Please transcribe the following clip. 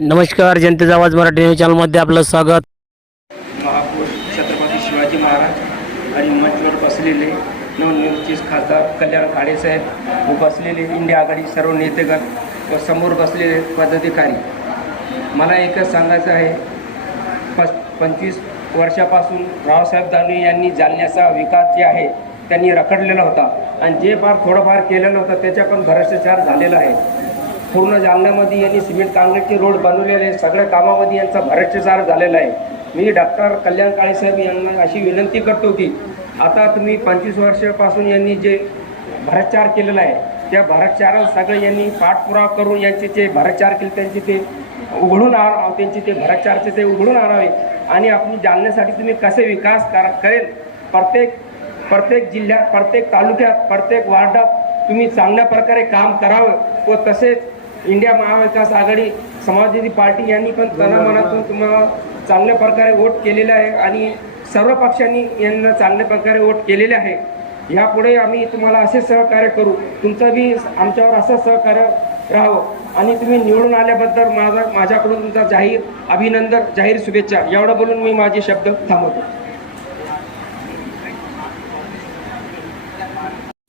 नमस्कार जनतेचा आवाज मराठी न्यूज चॅनलमध्ये आपलं स्वागत. महापौर छत्रपती शिवाजी महाराज आणि मंचवर बसलेले नवनिर्मित खासदार कल्याण काळेसाहेब व बसलेले इंडिया आघाडी सर्व नेतेगण व समोर बसलेले पदाधिकारी. मला एकच सांगायचं आहे पस पंचवीस वर्षापासून रावसाहेब दानवे यांनी जालन्याचा विकास जे आहे त्यांनी रखडलेला होता. आणि जे फार थोडंफार केलेलं होतं त्याच्या पण भ्रष्टाचार झालेला आहे. पूर्ण जालन्यामध्ये यांनी सिमेंट काँक्रीटचे रोड बनवलेले आहे सगळ्या कामामध्ये यांचा भ्रष्टाचार झालेला आहे. मी डॉक्टर कल्याण काळेसाहेब यांना अशी विनंती करतो की आता तुम्ही पंचवीस वर्षापासून यांनी जे भ्रष्टाचार केलेला आहे त्या भ्रष्टाचाराला सगळं यांनी पाठपुरावा करून यांचे जे भ्रष्टाचार केले त्यांचे ते उघडून आण त्यांचे ते भ्रष्टाचारचे ते उघडून आणावे. आणि आपण जालन्यासाठी तुम्ही कसे विकास करा करेल? प्रत्येक प्रत्येक जिल्ह्यात प्रत्येक तालुक्यात प्रत्येक वार्डात तुम्ही चांगल्या प्रकारे काम करावं व तसेच इंडिया महाविकास आघाडी समाजवादी पार्टी यांनी पण तनामनातून तुम्हाला चांगल्या प्रकारे वोट केलेलं आहे आणि सर्व पक्षांनी यांना चांगल्या प्रकारे वोट केलेले आहे. यापुढे आम्ही तुम्हाला असे सहकार्य करू. तुमचं बी आमच्यावर असं सहकार्य राहावं. आणि तुम्ही निवडून आल्याबद्दल माझा माझ्याकडून तुमचा जाहीर अभिनंदन जाहीर शुभेच्छा. एवढं बोलून मी माझे शब्द थांबवतो.